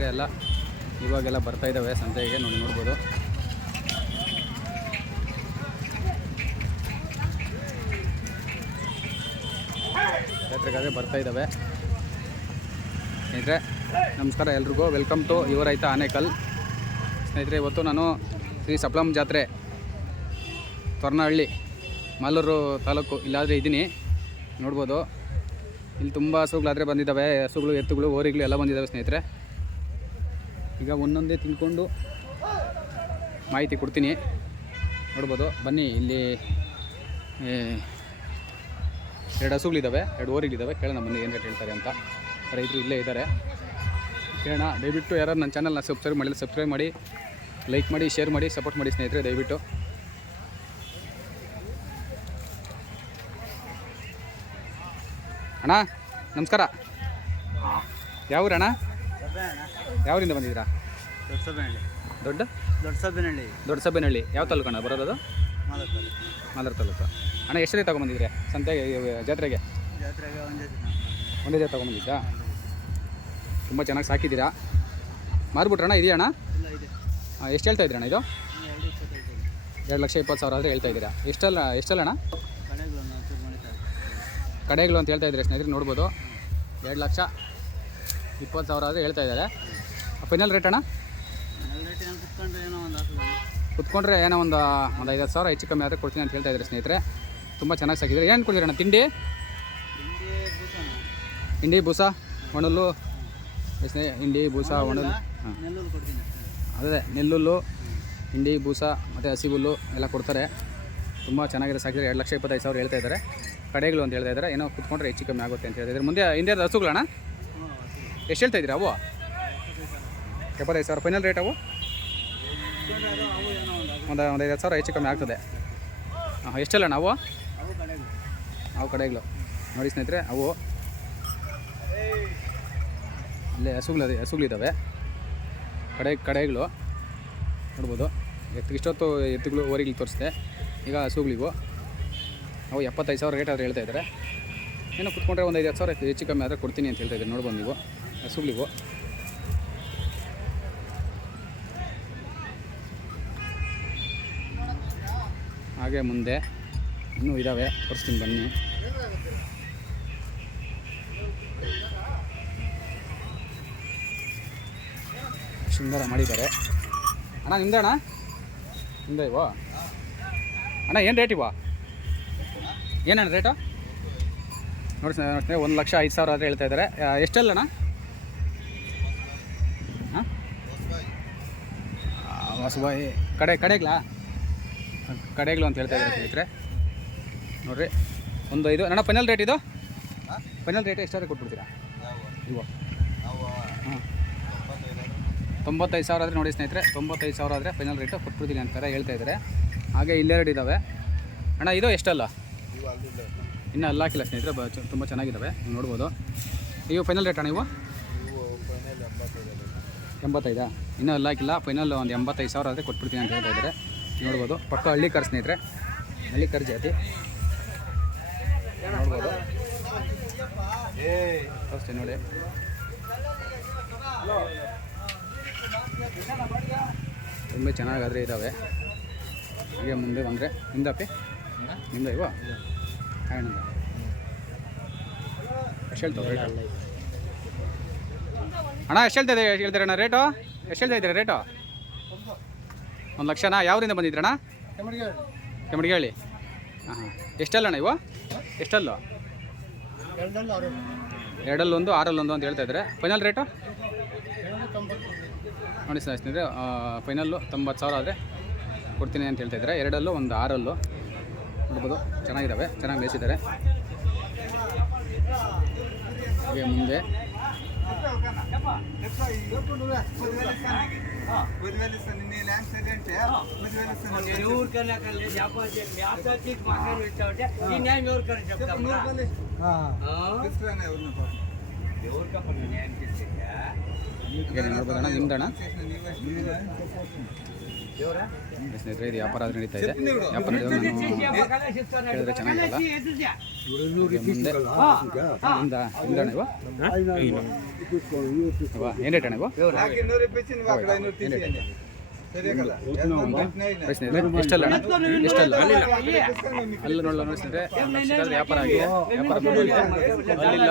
ಸ್ನೇಹಿತರೆ ಎಲ್ಲ, ಇವಾಗೆಲ್ಲ ಬರ್ತಾ ಇದ್ದಾವೆ ಸಂತೆಗೆ ನೋಡಿ ನೋಡ್ಬೋದು. ಜಾತ್ರೆಗಾದ್ರೆ ಬರ್ತಾ ಇದ್ದಾವೆ ಸ್ನೇಹಿತರೆ, ನಮಸ್ಕಾರ ಎಲ್ರಿಗೂ. Welcome to Yuvaraitha Anekal. ಸ್ನೇಹಿತರೆ, ಇವತ್ತು ನಾನು ಶ್ರೀ ಸಪ್ಲಮ್ ಜಾತ್ರೆ ತೊರ್ನಹಳ್ಳಿ ಮಾಲೂರು ತಾಲೂಕು ಇಲ್ಲಾದರೆ ಇದ್ದೀನಿ. ನೋಡ್ಬೋದು. ಇಲ್ಲಿ ತುಂಬ ಹಸುಗಳಾದರೆ ಬಂದಿದ್ದಾವೆ ಹಸುಗಳು, ಎತ್ತುಗಳು ಓರಿಗಳು ಎಲ್ಲ ಬಂದಿದ್ದಾವೆ ಸ್ನೇಹಿತರೆ. ಈಗ ಒಂದೊಂದೇ ತಿನ್ಕೊಂಡು ಮಾಹಿತಿ ಕೊಡ್ತೀನಿ. ನೋಡ್ಬೋದು ಬನ್ನಿ ಇಲ್ಲಿ ಎರಡು ಹಸುಗಳಿದ್ದಾವೆ ಎರಡು ಓರಿಗಳಿದ್ದಾವೆ ಕೇಳೋಣ ಬನ್ನಿ ಏನು ರೇಟ್ ಹೇಳ್ತಾರೆ ಅಂತ. ರೈತರು ಇಲ್ಲೇ ಇದ್ದಾರೆ ಕೇಳೋಣ ದಯವಿಟ್ಟು ಯಾರು ನನ್ನ ಚಾನಲ್ನ ಸಬ್ಸ್ಕ್ರೈಬ್ ಮಾಡಿಲ್ಲ ಸಬ್ಸ್ಕ್ರೈಬ್ ಮಾಡಿ ಲೈಕ್ ಮಾಡಿ ಶೇರ್ ಮಾಡಿ ಸಪೋರ್ಟ್ ಮಾಡಿ ಸ್ನೇಹಿತರೆ ದಯವಿಟ್ಟು. ಅಣ್ಣ ನಮಸ್ಕಾರ. ಯಾವ ಊರಣ್ಣ ಯಾವರಿಂದ ಬಂದಿದ್ದೀರಾ? ದೊಡ್ಡ ದೊಡ್ಡ? ದೊಡ್ಡ ಸಭೆನಹಳ್ಳಿ ದೊಡ್ಡ ಸಭೆನಹಳ್ಳಿ ಯಾವ ತಾಲೂಕಣ್ಣ ಬರೋದು ಅದು? ಮಾಲರ್ ತಾಲೂಕು. ಅಣ್ಣ ಎಷ್ಟು ತೊಗೊಂಬಂದಿದ್ದೀರಾ? ಸಂತೆಗೆ ಜಾತ್ರೆಗೆ? ಜಾತ್ರೆಗೆ ಒಂದೇ ಒಂದೇ ಜೊತೆ ತೊಗೊಂಬಂದಿದ್ದಾ ತುಂಬ ಚೆನ್ನಾಗಿ ಸಾಕಿದ್ದೀರಾ? ಮಾರ್ಬಿಟ್ರಣ್ಣ ಇದೆಯಣ್ಣ ಇದೆ. ಎಷ್ಟು ಹೇಳ್ತಾ ಇದ್ದೀರಣ್ಣ ಇದು? ಎರಡು ಲಕ್ಷ ಇಪ್ಪತ್ತು ಸಾವಿರ ಆದರೆ ಹೇಳ್ತಾ ಇದ್ದೀರಾ. ಎಷ್ಟಲ್ಲ ಎಷ್ಟಲ್ಲ ಅಣ್ಣ ಕಡೆಗಳು ಅಂತ ಹೇಳ್ತಾ ಇದ್ರೆ ಸ್ನೇಹಿತರೆ ನೋಡ್ಬೋದು. ಎರಡು ಲಕ್ಷ. ಇಪ್ಪತ್ತು ಸಾವಿರ ಆದರೆ ಹೇಳ್ತಾ ಇದ್ದಾರೆ. ಫೈನಲ್ ರೇಟ್ ಅಣ್ಣ? ಕುತ್ಕೊಂಡ್ರೆ ಏನೋ ಒಂದು ಒಂದು ಐದು ಸಾವಿರ ಹೆಚ್ಚು ಕಮ್ಮಿ ಆದರೆ ಕೊಡ್ತೀನಿ ಅಂತ ಹೇಳ್ತಾ ಇದ್ದಾರೆ ಸ್ನೇಹಿತರೆ. ತುಂಬ ಚೆನ್ನಾಗಿ ಸಾಕಿದ್ದಾರೆ. ಏನು ಕೊಡ್ತೀರಣ್ಣ ತಿಂಡಿ? ಹಿಂಡಿ ಬೂಸ ಒಣಲ್ಲು. ಹಿಂಡಿ ಬೂಸ ಒಣಲು ಅದೇ ನೆಲ್ಲುಲ್ಲು ಹಿಂಡಿ ಬೂಸ ಮತ್ತು ಹಸಿ ಹುಲ್ಲು ಎಲ್ಲ ಕೊಡ್ತಾರೆ. ತುಂಬ ಚೆನ್ನಾಗಿದೆ ಸಾಕಿದ್ರೆ ಎರಡು ಲಕ್ಷ ಇಪ್ಪತ್ತೈದು ಸಾವಿರ ಹೇಳ್ತಾ ಇದ್ದಾರೆ. ಕಡೆಗಳು ಅಂತ ಹೇಳ್ತಾ ಇದ್ದಾರೆ. ಏನೋ ಕುತ್ಕೊಂಡ್ರೆ ಹೆಚ್ಚು ಕಮ್ಮಿ ಆಗುತ್ತೆ ಅಂತ ಹೇಳ್ತಾ ಇದ್ದಾರೆ. ಮುಂದೆ ಹಿಂದೆ ಹಸುಗಳಣ್ಣ? ಎಷ್ಟು ಹೇಳ್ತಾ ಇದ್ದೀರಾ ಅವು? ಎಪ್ಪತ್ತೈದು ಸಾವಿರ. ಫೈನಲ್ ರೇಟ್ ಅವು? ಒಂದು ಒಂದು ಐದು ಸಾವಿರ ಹೆಚ್ಚು ಕಮ್ಮಿ ಆಗ್ತದೆ. ಹಾಂ, ಎಷ್ಟೆಲ್ಲ ನಾವು ಅವು? ಕಡೆಗಳು. ನೋಡಿ ಸ್ನೇಹಿತರೆ, ಅವು. ಅಲ್ಲೇ ಹಸುಗಳು ಹಸುಗಳಿದ್ದಾವೆ ಕಡೆ ಕಡೆಗಳು. ನೋಡ್ಬೋದು. ಎತ್ತಿಗೆ ಇಷ್ಟೊತ್ತು ಎತ್ತುಗಳು ಓರಿಗಳು ತೋರಿಸಿದೆ. ಈಗ ಹಸುಗಳಿಗೂ ಅವು ಎಪ್ಪತ್ತೈದು ಸಾವಿರ ರೇಟ್ ಆದರೆ ಹೇಳ್ತಾ ಇದ್ದಾರೆ ಏನೋ ಕುತ್ಕೊಂಡ್ರೆ ಒಂದು ಐದು ಹತ್ತು ಸಾವಿರ ಹೆಚ್ಚು ಕಮ್ಮಿ ಆದರೆ ಕೊಡ್ತೀನಿ ಅಂತ ಹೇಳ್ತಾ ನೋಡ್ಬೋದು ನೀವು. ಹಸುಗಳಿವು ಹಾಗೆ ಮುಂದೆ ಇನ್ನೂ ಇದ್ದಾವೆ ತೋರಿಸ್ತೀನಿ ಬನ್ನಿ. ಸುಂದರ ಮಾಡಿದ್ದಾರೆ. ಅಣ್ಣ ನಿಮ್ದೆ ಅಣ್ಣ? ನಿಮ್ದೆ ಇವ? ಅಣ್ಣ ಏನು ರೇಟ್ ಇವ? ಏನಣ್ಣ ರೇಟು ನೋಡಿ ಒಂದು ಲಕ್ಷ ಐದು ಸಾವಿರ ಆದರೆ ಹೇಳ್ತಾ ಇದ್ದಾರೆ. ಆ, ಹೊಸಬಾಯಿ ಕಡೆ ಕಡೆಗ್ಲಾ? ಕಡೆಗ್ಲು ಅಂತ ಹೇಳ್ತಾ ಇದ್ದಾರೆ ಸ್ನೇಹಿತರೆ. ನೋಡ್ರಿ ಒಂದು ಐದು ಅಣ್ಣ ಫೈನಲ್ ರೇಟ್ ಇದು? ಫೈನಲ್ ರೇಟ್ ಎಷ್ಟಾದ್ರೆ ಕೊಟ್ಬಿಡ್ತೀರಾ? ಇವು ಹಾಂ ತೊಂಬತ್ತೈದು. ಸಾವಿರ ಆದರೆ ನೋಡಿ ಸ್ನೇಹಿತರೆ ತೊಂಬತ್ತೈದು ಸಾವಿರ ಆದರೆ ಫೈನಲ್ ರೇಟು ಕೊಟ್ಬಿಡ್ತೀನಿ ಅಂತಾರೆ ಹೇಳ್ತಾ ಇದ್ದಾರೆ. ಹಾಗೆ ಇಲ್ಲೆರಡು ಇದ್ದಾವೆ ಅಣ್ಣ ಇದು ಎಷ್ಟಲ್ಲ? ಇನ್ನೂ ಅಲ್ಲ ಹಾಕಿಲ್ಲ ಸ್ನೇಹಿತರೆ ಬ ತುಂಬ ಚೆನ್ನಾಗಿದ್ದಾವೆ ನೀವು ನೋಡ್ಬೋದು. ಇವು ಫೈನಲ್ ರೇಟ್ ಅಣ್ಣ ಇವು? ಎಂಬತ್ತೈದಾ? ಇನ್ನೂ ಎಲ್ಲ ಹಾಕಿಲ್ಲ ಫೈನಲ್ ಒಂದು ಎಂಬತ್ತೈದು ಸಾವಿರ ಆದರೆ ಕೊಟ್ಬಿಡ್ತೀನಿ ಅಂತ ಹೇಳ್ತಾ ಇದ್ದಾರೆ. ನೋಡ್ಬೋದು. ಪಕ್ಕ ಹಳ್ಳಿ ಕರ್ ಸ್ನೇಹಿತರೆ. ಹಳ್ಳಿ ಕರ್ ಜಾತಿ. ನೋಡ್ಬೋದು. ಅಷ್ಟೇ ನೋಡಿ. ತುಂಬ ಚೆನ್ನಾಗಾದರೆ ಇದ್ದಾವೆ ಹಾಗೆ ಮುಂದೆ ಬಂದರೆ ನಿಂದಪ್ಪಿ ನಿಂದ ಇವ ಎಷ್ಟು ಹೇಳ್ತಾವೆ ಅಣ್ಣ, ಎಷ್ಟು ಹೇಳ್ತಾ ಇದೆ ಹೇಳ್ತಾರೆ ಅಣ್ಣ ರೇಟು ಎಷ್ಟು ಹೇಳ್ತಾ ರೇಟು? ಒಂದು ಲಕ್ಷನಾ? ಯಾವರಿಂದ ಬಂದಿದ್ರಣ್ಣ? ಹೇಳಿ ಹಾಂ ಹಾಂ ಎಷ್ಟಲ್ಲಣ್ಣ ಇವು? ಎಷ್ಟಲ್ಲು? ಎರಡಲ್ಲೊಂದು, ಆರಲ್ಲೊಂದು ಅಂತ ಹೇಳ್ತಾ ಇದ್ದಾರೆ. Final rate? ನೋಡಿ ಸರ್ ಸ್ನೇಹಿತರೆ ಫೈನಲ್ಲು ತೊಂಬತ್ತು ಸಾವಿರ ಆದರೆ ಕೊಡ್ತೀನಿ ಅಂತ ಹೇಳ್ತಾ ಇದ್ದಾರೆ. ಎರಡಲ್ಲೂ, ಒಂದು ಆರಲ್ಲು. ನೋಡ್ಬೋದು. ಚೆನ್ನಾಗಿದ್ದಾವೆ ಚೆನ್ನಾಗಿ ಮೇಯಿಸಿದ್ದಾರೆ. ಹಾಗೆ ಮುಂದೆ. ఎవరు కన్నా వ్యాపారం మాట్లాడి పెట్టామంటే ఈ న్యాయం ఎవరు కన్నా చెప్తామా ఎవరు కప్ప న్యాయం చేసేదా ಹಾಗೆ ನೋಡ್ಬೋದಣ್ಣ ನಿಮ್ದಣ್ಣ ಸ್ನೇಹಿತರೆ ಇದು ವ್ಯಾಪಾರ ಆದ್ರೆ ನಡೀತಾ ಇದೆ ವ್ಯಾಪಾರ ನಡೆಯೋದು ನಾನು ಹೇಳಿದ್ರೆ ಚೆನ್ನಾಗಿರಲ್ಲ ಏನು ರೇಟ್ ಅಣ್ಣ ಎಷ್ಟಲ್ಲ ಎಷ್ಟಲ್ಲ ಅಲ್ಲಿ ನೋಡಲ್ಲ ವ್ಯಾಪಾರ ಆಗಿದೆ ವ್ಯಾಪಾರ. ಅಲ್ಲಿಲ್ಲ.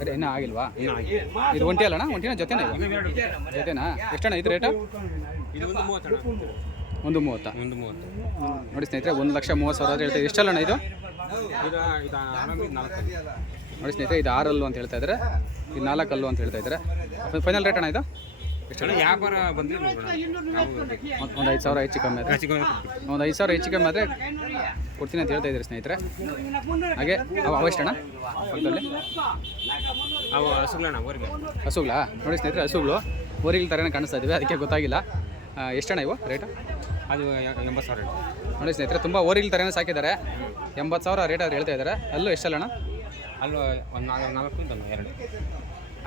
ಅದೇ ಇನ್ನೂ ಆಗಿಲ್ವಾ? ಇದು ಒಂಟಿ ಅಲ್ಲಣ್ಣ? ಒಂಟಿನ ಜೊತೆನಾ? ಜೊತೆನಾ? ಎಷ್ಟಣ್ಣ ಇದು ರೇಟು? ಒಂದು ಮೂವತ್ತು? ನೋಡಿ ಸ್ನೇಹಿತರೆ ಒಂದು ಲಕ್ಷ ಮೂವತ್ತು ಸಾವಿರ ಹೇಳ್ತಾರೆ ಹೇಳ್ತಾ ಎಷ್ಟಲ್ಲಣ್ಣ ಇದು? ನೋಡಿ ಸ್ನೇಹಿತರೆ ಇದು ಆರಲ್ಲು ಅಂತ ಹೇಳ್ತಾ ಇದ್ದಾರೆ. ಇದು ನಾಲ್ಕಲ್ಲು ಅಂತ ಹೇಳ್ತಾ ಇದ್ದಾರೆ. ಫೈನಲ್ ರೇಟ್ ಅಣ್ಣ ಇದು? ವ್ಯಾಪಾರ ಬಂದ್ರೆ ಒಂದು ಐದು ಸಾವಿರ ಹೆಚ್ಚು ಕಮ್ಮಿ ಆದರೆ. ಒಂದು ಐದು ಸಾವಿರ ಹೆಚ್ಚು ಕಮ್ಮಿ ಆದರೆ ಕೊಡ್ತೀನಿ ಅಂತ ಹೇಳ್ತಾ ಇದ್ದಾರೆ ಸ್ನೇಹಿತರೆ. ಹಾಗೆ ಅವ ಅವ ಎಷ್ಟಣ್ಣ? ಪಕ್ಕದಲ್ಲಿ? ಅವು ಹಸುಗಳಣ್ಣ ಊರಿಗೆ. ಹಸುಗಳಾ? ನೋಡಿ ಸ್ನೇಹಿತರೆ ಹಸುಗಳು. ಊರಿಗಳ ಥರನೇ ಕಾಣಿಸ್ತಾ ಇದ್ದೀವಿ ಅದಕ್ಕೆ ಗೊತ್ತಾಗಿಲ್ಲ. ಎಷ್ಟಣ್ಣ ಇವು? ರೇಟು ಅದು ಎಂಬತ್ತು ಸಾವಿರ ನೋಡಿ ಸ್ನೇಹಿತರೆ ತುಂಬ ಓರಿಗಳ ಥರನೇ ಸಾಕಿದ್ದಾರೆ. ಎಂಬತ್ತು ಸಾವಿರ ರೇಟ್ ಆದ್ರೆ ಹೇಳ್ತಾ ಇದ್ದಾರೆ. ಅಲ್ಲೂ ಎಷ್ಟಲ್ಲಣ್ಣ? ಅಲ್ಲೂ ಒಂದು ನಾಲ್ಕು ನಾಲ್ಕು ಎರಡು.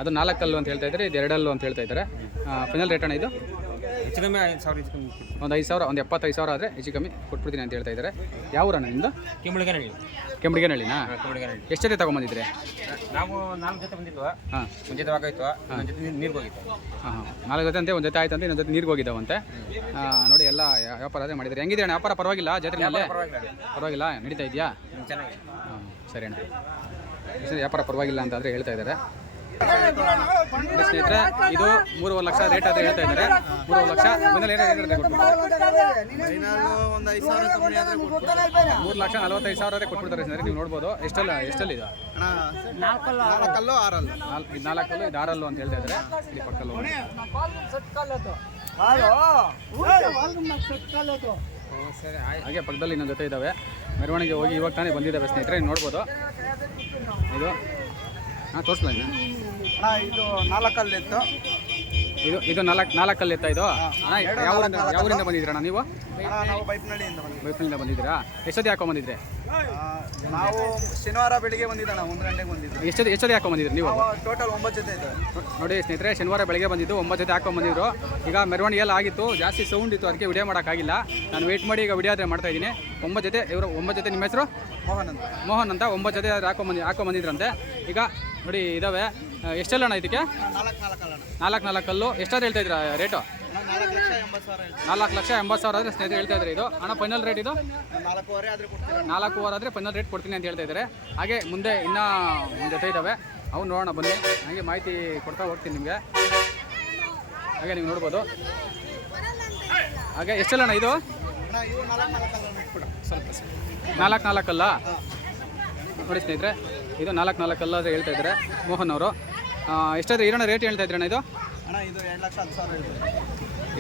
ಅದು ನಾಲ್ಕಲ್ಲು ಅಂತ ಹೇಳ್ತಾ ಇದ್ದಾರೆ ಇದು ಎರಡಲ್ಲು ಅಂತ ಹೇಳ್ತಾ ಇದ್ದಾರೆ. ಫೈನಲ್ ರೇಟ್ ಅಣ್ಣ ಇದು? ಹೆಚ್ಚು ಕಮ್ಮಿ ಐದು ಸಾವಿರ ಹೆಚ್ಚು ಕಮ್ಮಿ ಒಂದು ಐದು ಸಾವಿರ ಒಂದು ಎಪ್ಪತ್ತೈದು ಸಾವಿರ ಆದರೆ ಹೆಚ್ಚು ಕಮ್ಮಿ ಕೊಟ್ಬಿಡ್ತೀನಿ ಅಂತ ಹೇಳ್ತಾ ಇದ್ದಾರೆ. ಯಾವ ಊರಣ್ಣ ನಿಮ್ಮದು ಕೆಂಬಳಿಗನಹಳ್ಳಿ ಕೆಂಬಡಿಗನಹಳ್ಳಿನಾ ಕೆಂಬಳಿಗನಹಳ್ಳಿ ಎಷ್ಟು ಜೊತೆ ತೊಗೊಂಬಂದಿದ್ರೆ ನಾವು ನಾಲ್ಕು ಜೊತೆ ಬಂದಿದ್ವ. ಹಾಂ. ಒಂದು ಜೊತೆ ಹೋಗಾಯ್ತು ಒಂದು ಜೊತೆ ನೀರಿಗೆ ಹೋಗಿತ್ತು ಹಾಂ ಹಾಂ. ನಾಲ್ಕು ಜೊತೆ ಅಂತೆ ಒಂದು ಜೊತೆ ಆಯ್ತು ಅಂತ ಇನ್ನೊಂದು ಜೊತೆ ನೀರಿಗೆ ಹೋಗಿದ್ದಾವಂತೆ. ನೋಡಿ ಎಲ್ಲ ವ್ಯಾಪಾರ ಅದೇ ಮಾಡಿದ್ದಾರೆ. ಹೆಂಗಿದೆ ಅಣ್ಣ? ವ್ಯಾಪಾರ ಪರವಾಗಿಲ್ಲ ಜಾತ್ರೆನಲ್ಲೇ ಪರವಾಗಿಲ್ಲ ಪರವಾಗಿಲ್ಲ ನಡೀತಾ ಇದೆಯಾ? ಚೆನ್ನಾಗಿ ಹಾಂ ಸರಿ ಅಣ್ಣ. ವ್ಯಾಪಾರ ಪರವಾಗಿಲ್ಲ ಅಂತ ಆದರೆ ಹೇಳ್ತಾ ಇದ್ದಾರೆ. ಸ್ನೇಹಿತರೆ ಇದು ಮೂರುವರೆ ಲಕ್ಷ ರೇಟ್ ಅಂತ ಹೇಳ್ತಾ ಇದ್ದಾರೆ. ಮೂರುವರೆ ಲಕ್ಷ ಮೂರು ಲಕ್ಷ ನಲವತ್ತೈದು ಸಾವಿರ ಅದೇ ಕೊಟ್ಬಿಡ್ತಾರೆ ಸ್ನೇಹಿತರೆ ನೀವು ನೋಡ್ಬೋದು. ಎಷ್ಟಲ್ಲ ಎಷ್ಟಲ್ಲಿ ಇದು? ಅಣ್ಣ ನಾಲ್ಕಲ್ಲು ಆರಲ್ಲು. ನಾಲ್ಕು ಇದು ನಾಲ್ಕಲ್ಲು ಇದು ಆರಲ್ಲು ಅಂತ ಹೇಳ್ತಾ ಇದ್ದಾರೆ. ಇಲ್ಲಿ ಪಕ್ಕಲ್ಲು ಹಾಗೆ. ಪಕ್ಕದಲ್ಲಿ ಇನ್ನೊಂದು ಜೊತೆ ಇದ್ದಾವೆ ಮೆರವಣಿಗೆ ಹೋಗಿ ಇವಾಗ ತಾನೇ ಬಂದಿದ್ದಾವೆ ಸ್ನೇಹಿತರೆ ನೋಡ್ಬೋದು. ಇದು ಹಾಂ ತೋರಿಸ್ಲಾ ಅಣ್ಣ ಇದು ನಾಲ್ಕಲ್ಲಿ ಇತ್ತು. ಇದು ಇದು ನಾಲ್ಕು ನಾಲ್ಕಲ್ಲಿ ಎತ್ತ ಇದು? ಅಣ್ಣ ಯಾವ ಊರಿಂದ ಯಾವ ಊರಿಂದ ಬಂದಿದ್ದೀರಣ್ಣ ನೀವು? ಅಣ್ಣ ನಾವು ಬೈಪ್ನಳ್ಳಿಯಿಂದ ಬಂದಿದ್ದೀರಾ? ಎಷ್ಟೊತ್ತಿ ಹಾಕೊಂಬಂದಿದ್ರಿ ಆ, ನಾವು ಶನಿವಾರ ಬೆಳಿಗ್ಗೆ ಬಂದಿದ್ದಣ್ಣ ಒಂದು ಗಂಟೆಗೆ ಬಂದಿದ್ದು. ಎಷ್ಟೊತ್ತಿ ಎಷ್ಟೊತ್ತಿ ಹಾಕೊಂಬಂದಿದ್ರಿ ನೀವು? ಟೋಟಲ್ ಒಂಬತ್ತು ಜೊತೆ ಇದೆ ನೋಡಿ ಸ್ನೇಹಿತರೆ ಶನಿವಾರ ಬೆಳಗ್ಗೆ ಬಂದಿದ್ದು ಒಂಬತ್ತು ಜೊತೆ ಹಾಕೊಂಬಂದಿದ್ರು ಈಗ ಮೆರವಣಿಗೆ ಎಲ್ಲ ಆಗಿತ್ತು ಜಾಸ್ತಿ ಸೌಂಡ್ ಇತ್ತು ಅದಕ್ಕೆ ವಿಡಿಯೋ ಮಾಡೋಕ್ಕಾಗಿಲ್ಲ. ನಾನು ವೇಟ್ ಮಾಡಿ ಈಗ ವಿಡಿಯೋ ಆದರೆ ಮಾಡ್ತಾ ಇದ್ದೀನಿ. ಒಂಬತ್ತು ಜೊತೆ ಇವರು ಒಂಬತ್ತು ಜೊತೆ ನಿಮ್ಮ ಹೆಸರು? ಮೋಹನ್ ಅಂತ. ಮೋಹನ್ ಅಂತ ಒಂಬತ್ತು ಜೊತೆ ಹಾಕೊಂಬಂದಿ ಹಾಕೊಂಬಂದಿದ್ರಂತೆ ಈಗ ನೋಡಿ ಇದಾವೆ. ಎಷ್ಟೆಲ್ಲ ಅಣ್ಣ ಇದಕ್ಕೆ? ನಾಲ್ಕು ನಾಲ್ಕು ಕಲ್ಲು. ಎಷ್ಟಾದ್ರು ಹೇಳ್ತಾ ಇದ್ದೀರಾ ರೇಟು? ನಾಲ್ಕು ಲಕ್ಷ ಎಂಬತ್ತು ಸಾವಿರ ಆದರೆ ಸ್ನೇಹಿತರೆ ಹೇಳ್ತಾ ಇದ್ದಾರೆ ಇದು. ಅಣ್ಣ ಫೈನಲ್ ರೇಟ್ ಇದು? ನಾಲ್ಕೂವರೆ ಆದರೆ ಫೈನಲ್ ರೇಟ್ ಕೊಡ್ತೀನಿ ಅಂತ ಹೇಳ್ತಾ ಇದ್ದಾರೆ. ಹಾಗೆ ಮುಂದೆ ಇನ್ನೂ ಒಂದು ಜೊತೆ ಇದ್ದಾವೆ ಅವು ನೋಡೋಣ ಬನ್ನಿ. ಹಾಗೆ ಮಾಹಿತಿ ಕೊಡ್ತಾ ಹೋಗ್ತೀನಿ ನಿಮಗೆ. ಹಾಗೆ ನೀವು ನೋಡ್ಬೋದು. ಹಾಗೆ ಎಷ್ಟೆಲ್ಲಣ್ಣ ಇದು? ಅಣ್ಣ ಇದು ಸ್ವಲ್ಪ ನಾಲ್ಕು ನಾಲ್ಕಲ್ಲ ನೋಡಿ ಸ್ನೇಹಿತರೆ ಇದು ನಾಲ್ಕು ನಾಲ್ಕು ಅಲ್ಲ ಹೇಳ್ತಾ ಇದ್ದಾರೆ ಮೋಹನ್ ಅವರು. ಎಷ್ಟಾದ್ರೆ ಇರೋಣ ರೇಟ್ ಹೇಳ್ತಾ ಇದ್ರಣ್ಣ ಇದು? ಅಣ್ಣ ಇದು ಎರಡು ಲಕ್ಷ ಹತ್ತು ಸಾವಿರ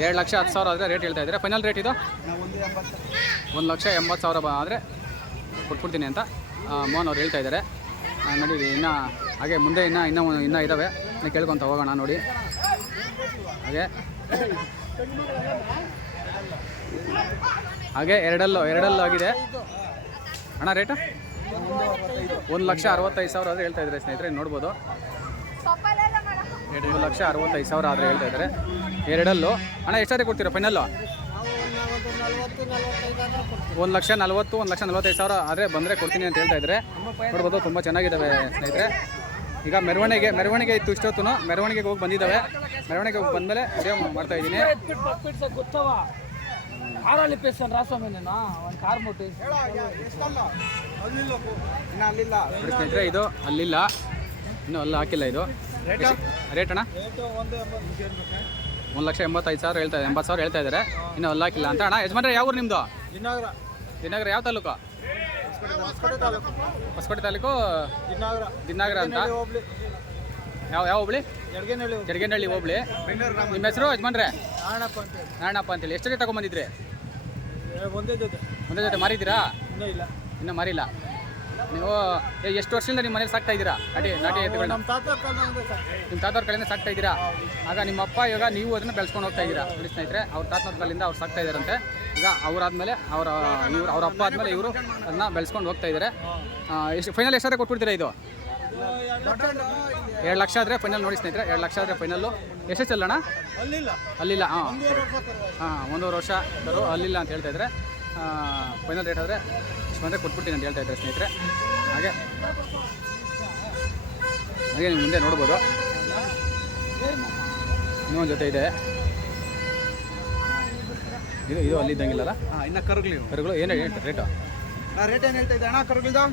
ಎರಡು ಲಕ್ಷ ಹತ್ತು ಸಾವಿರ ಆದರೆ ರೇಟ್ ಹೇಳ್ತಾ ಇದ್ದಾರೆ. ಫೈನಲ್ ರೇಟ್ ಇದು? ನಾವು ಒಂದು ಲಕ್ಷ ಎಂಬತ್ತು ಸಾವಿರ ಬ ಆದರೆ ಕೊಟ್ಬಿಡ್ತೀನಿ ಅಂತ ಮೋಹನ್ ಅವ್ರು ಹೇಳ್ತಾ ಇದ್ದಾರೆ. ನೋಡಿ ಇನ್ನು ಹಾಗೆ ಮುಂದೆ ಇನ್ನೂ ಇನ್ನೂ ಇನ್ನೂ ಇದ್ದಾವೆ ಇನ್ನು ಕೇಳ್ಕೊತ ಹೋಗೋಣ ನೋಡಿ. ಹಾಗೆ. ಹಾಗೆ ಎರಡಲ್ಲೂ ಎರಡಲ್ಲೂ ಆಗಿದೆ. ಅಣ್ಣ ರೇಟು ಒಂದು ಲಕ್ಷ ಅರವತ್ತೈದು ಸಾವಿರ ಆದರೆ ಹೇಳ್ತಾ ಇದ್ದಾರೆ ಸ್ನೇಹಿತರೆ, ನೋಡ್ಬೋದು. ಎರಡು ಲಕ್ಷ ಅರವತ್ತೈದು ಸಾವಿರ ಆದರೆ ಹೇಳ್ತಾ ಇದ್ದಾರೆ. ಎರಡಲ್ಲೂ. ಅಣ್ಣ ಎಷ್ಟಾದ್ರೆ ಕೊಡ್ತೀರಾ ಫೈನಲ್ಲು? ಒಂದು ಲಕ್ಷ ನಲ್ವತ್ತು, ಒಂದು ಲಕ್ಷ ನಲವತ್ತೈದು ಸಾವಿರ ಆದರೆ ಬಂದರೆ ಕೊಡ್ತೀನಿ ಅಂತ ಹೇಳ್ತಾ ಇದ್ದಾರೆ. ನೋಡ್ಬೋದು, ತುಂಬ ಚೆನ್ನಾಗಿದ್ದಾವೆ ಸ್ನೇಹಿತರೆ. ಈಗ ಮೆರವಣಿಗೆ ಮೆರವಣಿಗೆ ಇತ್ತು ಇಷ್ಟೊತ್ತು ಮೆರವಣಿಗೆಗೆ ಹೋಗಿ ಬಂದಿದ್ದಾವೆ. ಮೆರವಣಿಗೆ ಹೋಗಿ ಬಂದಮೇಲೆ ಅದೇ ಮಾಡ್ತಾ ಇದ್ದೀನಿ. ಕಾರಲ್ಲಿ ಪೇಸನ್ ರಾಸ್ವಾಮಿ ನಾನು ಒಂದು ಕಾರ್ ಮುಟ್ಟಿ ಎಷ್ಟಲ್ಲ ಅಲ್ಲಿಲ್ಲ ಇದು ಅಲ್ಲಿಲ್ಲ. ಇನ್ನೂ ಅಲ್ಲಿ ಹಾಕಿಲ್ಲ ಇದು. ರೇಟ್ ಅಣ್ಣ? ರೇಟು ಒಂದು ಲಕ್ಷ ಎಂಬತ್ತೈದು ಸಾವಿರ ಹೇಳ್ತಾ ಎಂಬತ್ತು ಸಾವಿರ ಹೇಳ್ತಾ ಇದ್ದಾರೆ ಇನ್ನೂ ಅಲ್ಲಿ ಹಾಕಿಲ್ಲ ಅಂತ. ಅಣ್ಣ ಯಜಮಾನ್ರೆ ಯಾವ ಊರು ನಿಮ್ಮದು ದಿನಾಗರ ದಿನಗರ ಯಾವ ತಾಲೂಕು? ಹೊಸಕೋಟೆ ತಾಲೂಕು. ಹೊಸಕೋಟೆ ತಾಲೂಕು? ದಿನಾಗರ ದಿನಾಗರ ಅಂತ ಯಾವ ಯಾವ ಹೋಬಳಿ? ಜಡ್ಗೇನಹಳ್ಳಿ ಜಡ್ಗೇನಹಳ್ಳಿ ಹೋಬಳಿ. ನಿಮ್ಮ ಹೆಸರು ಯಜಮಾನ್ರೆ? ನಾರಾಯಣಪ್ಪ ಅಂತೇಳಿ. ನಾರಾಯಣಪ್ಪ ಅಂತೇಳಿ. ಎಷ್ಟು ಜೊತೆ ತಗೊಂಬಂದಿದ್ರಿ? ಒಂದೇ ಜೊತೆ. ಒಂದೇ ಜೊತೆ ಮಾರಿದ್ದೀರಾ? ಇನ್ನೂ ಇಲ್ಲ. ಇನ್ನೂ ಮಾರಿಲ್ಲ. ನೀವು ಎಷ್ಟು ವರ್ಷದಿಂದ ನಿಮ್ಮ ಮನೇಲಿ ಸಾಕ್ತಾ ಇದ್ದೀರಾ? ನಾಟಿ ನಾಟಿ ಎತ್ತುಗಳನ್ನ? ನಮ್ಮ ತಾತವ್ರ ಕಡೆಯಿಂದ ಸಾಕ್ತಾ ಇದ್ದೀರಾ? ಆಗ ನಿಮ್ಮ ಅಪ್ಪ ಇವಾಗ ನೀವು ಅದನ್ನ ಬೆಳೆಸ್ಕೊಂಡು ಹೋಗ್ತಾ ಇದ್ದೀರಾ? ನೋಡಿ ಸ್ನೇಹಿತರೆ ಅವ್ರ ತಾತನ ಕಡೆಯಿಂದ ಅವ್ರು ಸಾಕ್ತಾ ಇದ್ದಾರಂತೆ. ಈಗ ಅವರಾದ್ಮೇಲೆ ಅವರ ಇವ್ರು ಅವ್ರ ಅಪ್ಪ ಆದಮೇಲೆ ಇವರು ಅದನ್ನ ಬೆಳೆಸ್ಕೊಂಡು ಹೋಗ್ತಾ ಇದ್ದಾರೆ. ಎಷ್ಟು ಫೈನಲ್ ಎಷ್ಟಾದ್ರೆ ಕೊಟ್ಬಿಡ್ತೀರಾ ಇದು? ಎರಡು ಲಕ್ಷ ಆದರೆ ಫೈನಲ್ ನೋಡಿ ಸ್ನೇಹಿತರೆ ಎರಡು ಲಕ್ಷ ಆದರೆ ಫೈನಲ್ಲು. ಎಷ್ಟು ಚೆಲ್ಲೋಣ ಅಲ್ಲಿಲ್ಲ ಅಲ್ಲಿಲ್ಲ ಹಾಂ ಹಾಂ ಒಂದೂವರೆ ವರ್ಷ ಬರೋ ಅಲ್ಲಿಲ್ಲ ಅಂತ ಹೇಳ್ತಾ ಇದ್ದಾರೆ ಫೈನಲ್ ರೇಟ್ ಆದರೆ ಇಷ್ಟು ಬಂದರೆ ಕೊಟ್ಬಿಟ್ಟು ಅಂತ ಹೇಳ್ತಾ ಇದ್ದಾರೆ ಸ್ನೇಹಿತರೆ. ಹಾಗೆ. ಹಾಗೆ ನೀವು ಮುಂದೆ ನೋಡ್ಬೋದು. ಇನ್ನೊಂದು ಜೊತೆ ಇದೆ. ಇದು ಇದು ಅಲ್ಲಿದ್ದಂಗಿಲ್ಲಲ್ಲ? ಹಾಂ ಇನ್ನು ಕರುಗಳು. ಕರುಗಳು ಏನು ಹೇಳ್ತಾರೆ ರೇಟು? ರೇಟ್ ಏನು ಹೇಳ್ತಾ ಇದ್ದೆ? ಅಣ್ಣ ಕರುಗಳ್ದು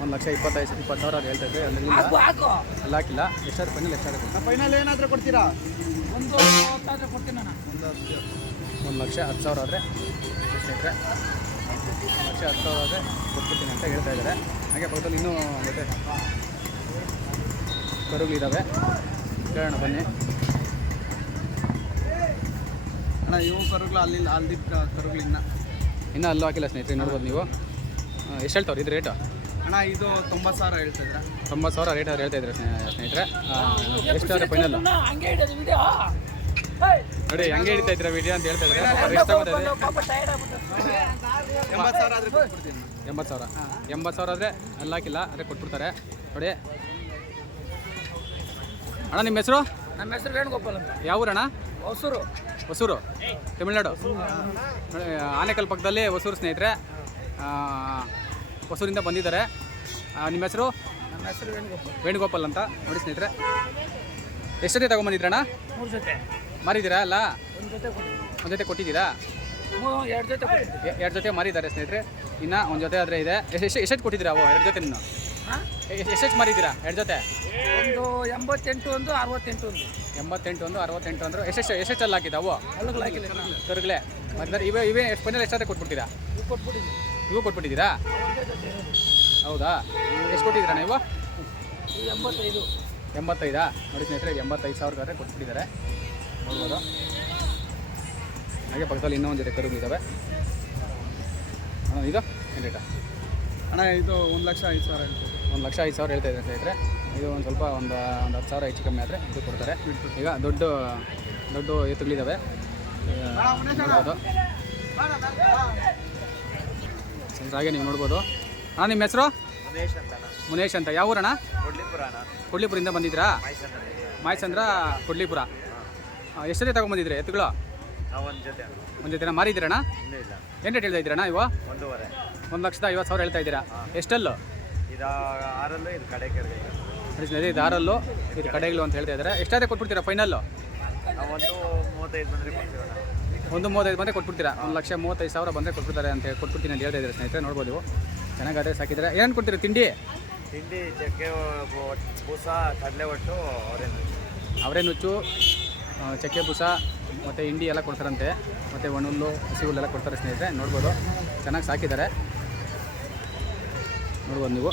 ಒಂದು ಲಕ್ಷ ಇಪ್ಪತ್ತೈದು ಇಪ್ಪತ್ತು ಸಾವಿರ ಅದು ಹೇಳ್ತಾ ಇದ್ದೆ. ಅಲ್ಲಿ ಅಲ್ಲಿ ಹಾಕಿಲ್ಲ. ಎಷ್ಟಾದ್ರು ಫೈನಲ್ ಎಷ್ಟಾಗುತ್ತೆ ಫೈನಲ್ ಏನಾದರೂ ಕೊಡ್ತೀರಾ? ಒಂದು ಲಕ್ಷ ಹತ್ತು ಸಾವಿರ ಆದರೆ ಸ್ನೇಹಿತರೆ. ಒಂದು ಲಕ್ಷ ಹತ್ತು ಸಾವಿರ ಆದರೆ ಕೊಟ್ಬಿಡ್ತೀನಿ ಅಂತ ಹೇಳ್ತಾ ಇದ್ದಾರೆ. ಹಾಗೆ ಪಕ್ಕದಲ್ಲಿ ಇನ್ನೂ ಮತ್ತೆ ಕರುಗಳಿದ್ದಾವೆ ಕೇಳೋಣ ಬನ್ನಿ. ಅಣ್ಣ ಇವು ಕರುಗಳು ಅಲ್ಲಿ ಅಲ್ಲಿ ಕರುಗಳು ಇನ್ನ ಇನ್ನೂ ಅಲ್ಲೂ ಹಾಕಿಲ್ಲ ಸ್ನೇಹಿತರೆ ನೋಡ್ಬೋದು ನೀವು. ಎಷ್ಟು ಹೇಳ್ತಾವ್ರಿ ಇದು ರೇಟು ಅಣ್ಣ ಇದು ತೊಂಬತ್ತು ಸಾವಿರ ಹೇಳ್ತಿದ್ರೆ. ತೊಂಬತ್ತು ಸಾವಿರ ರೇಟ್ ಹೇಳ್ತಾ ಇದ್ರೆ ಸ್ನೇಹಿತರೆ. ಎಷ್ಟು ಎಷ್ಟಾದ್ರೆ ಫೈನಲ್ ನೋಡಿ ಹಂಗೆ ಹಿಡಿತಾ ಇದ್ರೆ ವಿಡಿಯೋ ಅಂತ ಹೇಳ್ತಾ ಇದ್ರೆ ಎಂಬತ್ತು ಸಾವಿರ ಆದರೆ ಎಂಬತ್ತು ಸಾವಿರ. ಎಂಬತ್ತು ಸಾವಿರ ಆದರೆ ಅಲ್ಲಿ ಹಾಕಿಲ್ಲ ಅದೇ ಕೊಟ್ಬಿಡ್ತಾರೆ. ನೋಡಿ. ಅಣ್ಣ ನಿಮ್ಮ ಹೆಸರು? ನಮ್ಮ ಹೆಸರು ವೇಣುಗೋಪಾಲ್ ಅಂತ. ಯಾವ ಊರಣ್ಣ? ಹೊಸೂರು. ಹೊಸೂರು ತಮಿಳ್ನಾಡು. ಆನೆಕಲ್ ಪಕ್ಕದಲ್ಲಿ ಹೊಸೂರು ಸ್ನೇಹಿತರೆ. ಆ, ಹೊಸೂರಿಂದ ಬಂದಿದ್ದಾರೆ ನಿಮ್ಮ ಹೆಸರು ನಮ್ಮ ಹೆಸರು ವೇಣುಗೋಪಾಲ್ ವೇಣುಗೋಪಾಲ್ ಅಂತ ನೋಡಿ ಸ್ನೇಹಿತರೆ ಎಷ್ಟೊತ್ತೆ ತೊಗೊಂಬಂದಿದ್ರಣ್ಣ ಮೂರು ಜೊತೆ ಮಾರಿದ್ದೀರಾ ಅಲ್ಲ ಒಂದು ಜೊತೆ ಒಂದು ಜೊತೆ ಕೊಟ್ಟಿದ್ದೀರಾ ಎರಡು ಜೊತೆ ಎರಡು ಜೊತೆ ಮಾರಿದ್ದಾರೆ ಸ್ನೇಹಿತರೆ ಇನ್ನು ಒಂದು ಜೊತೆ ಆದರೆ ಇದೆ ಎಷ್ಟು ಎಷ್ಟು ಕೊಟ್ಟಿದ್ದೀರಾ ಅವು ಎರಡು ಜೊತೆ ನೀನು ಹಾಂ ಎಷ್ಟೆಷ್ಟು ಮಾರಿದ್ದೀರಾ ಎರಡು ಜೊತೆ ಒಂದು ಎಂಬತ್ತೆಂಟು ಒಂದು ಅರವತ್ತೆಂಟು ಒಂದು ಎಂಬತ್ತೆಂಟು ಒಂದು ಅರವತ್ತೆಂಟು ಅಂದ್ರೆ ಎಷ್ಟೆಷ್ಟು ಎಷ್ಟೆಷ್ಟಲ್ಲಿ ಹಾಕಿದ್ದಾವು ಅವು ಅಲ್ಲಿಗೆ ಹಾಕಿಲ್ಲ ಕರುಗಳೇ ಮತ್ತೆ ಇವೇ ಇವೇ ಎಷ್ಟು ಫೈನಲ್ ಎಷ್ಟಾದ್ರೆ ಕೊಟ್ಬಿಟ್ಟಿದ್ದೀರಾ ಇವು ಇವು ಕೊಟ್ಬಿಟ್ಟಿದ್ದೀರಾ? ಹೌದಾ? ಎಷ್ಟು ಕೊಟ್ಟಿದ್ದೀರಾ ನೀವು? ಎಂಬತ್ತೈದು. ಎಂಬತ್ತೈದಾ? ನೋಡಿ ಸ್ನೇಹಿತರೆ ಎಂಬತ್ತೈದು ಸಾವಿರಗಾದ್ರೆ ಕೊಟ್ಬಿಟ್ಟಿದ್ದಾರೆ. ನೋಡ್ಬೋದು. ಹಾಗೆ ಪಕ್ಕದಲ್ಲಿ ಇನ್ನೂ ಒಂದು ಜೊತೆ ಕರುಗಳಿದ್ದಾವೆ ಇದು ಏನು ರೇಟ ಅಣ್ಣ ಇದು ಒಂದು ಲಕ್ಷ ಐದು ಸಾವಿರ ಹೇಳ್ತೀವಿ. ಒಂದು ಲಕ್ಷ ಐದು ಸಾವಿರ ಹೇಳ್ತಾ ಇದ್ದಾರೆ ಸ್ನೇಹಿತರೆ. ಇದು ಒಂದು ಸ್ವಲ್ಪ ಒಂದು ಒಂದು ಹತ್ತು ಸಾವಿರ ಹೆಚ್ಚು ಕಮ್ಮಿ ಆದರೆ ಇದು ಕೊಡ್ತಾರೆ. ಈಗ ದೊಡ್ಡ ದೊಡ್ಡ ಎತ್ತುಗಳಿದ್ದಾವೆ ನೋಡ್ಬೋದು. ಹಾಗೆ ನೀವು ನೋಡ್ಬೋದು. ಹಾಂ ನಿಮ್ಮ ಹೆಸರು? ಮುನೇಶ್ ಅಂತ. ಯಾವ ಊರಣ್ಣ? ಕೊಡ್ಲಿಪುರ ಅಣ್ಣ. ಕೊಡ್ಲಿಪುರಿಂದ ಬಂದಿದ್ರಾ ಮೈಸೂರು ಮಾಯಸಂದ್ರ ಕೊಡ್ಲಿಪುರ. ಎಷ್ಟೇ ತಗೊಂಬಂದಿದ್ರಿ ಎತ್ತುಗಳು? ಒಂದು ಜೊತೆ ಮಾರಿದ್ದೀರಣ್ಣ? ಏನು ರೇಟ್ ಹೇಳ್ತಾ ಇದ್ದೀರಣ್ಣ ಇವ? ಒಂದೂವರೆ. ಒಂದು ಲಕ್ಷದ ಐವತ್ತು ಸಾವಿರ ಹೇಳ್ತಾ ಇದ್ದೀರಾ? ಎಷ್ಟಲ್ಲು? ಇದು ಆರಲ್ಲೂ ಇದು ಕಡೆಗೆ ಇದು ಆರಲ್ಲು ಇದು ಕಡೆಗಳು ಅಂತ ಹೇಳ್ತಾ ಇದ್ದಾರೆ. ಎಷ್ಟಾದ್ರೆ ಕೊಟ್ಬಿಡ್ತೀರಾ ಫೈನಲ್ಲು? ನಾವು ಒಂದು ಮೂವತ್ತೈದು ಬಂದರೆ ಕೊಡ್ತೀವಿ ಒಂದು ಮೂವತ್ತೈದು ಬಂದರೆ ಕೊಟ್ಬಿಡ್ತೀರಾ? ಒಂದು ಲಕ್ಷ ಮೂವತ್ತೈದು ಸಾವಿರ ಬಂದರೆ ಕೊಟ್ಬಿಡ್ತಾರೆ ಅಂತ ಕೊಟ್ಬಿಡ್ತೀನಿ ಅಂತ ಹೇಳ್ತಾ ಇದ್ದಾರೆ ಸ್ನೇಹಿತರೆ ನೋಡ್ಬೋದು. ನೀವು ಚೆನ್ನಾಗಾದ್ರೆ ಸಾಕಿದ್ದಾರೆ ಏನು ಕೊಡ್ತೀರಾ? ತಿಂಡಿ? ತಿಂಡಿ ಚಕ್ಕೆ ಬೂಸ ಕಡಲೆ ಒಟ್ಟು ಅವರೇನು ಅವರೇ ನುಚ್ಚು ಚಕ್ಕೆ ಬೂಸ ಮತ್ತು ಹಿಂಡಿ ಎಲ್ಲ ಕೊಡ್ತಾರಂತೆ. ಮತ್ತು ಒಣಹುಲ್ಲು ಹಸಿ ಹುಲ್ಲೆಲ್ಲ ಕೊಡ್ತಾರೆ ಸ್ನೇಹಿತರೆ ನೋಡ್ಬೋದು. ಚೆನ್ನಾಗಿ ಸಾಕಿದ್ದಾರೆ. ನೋಡ್ಬೋದು ನೀವು.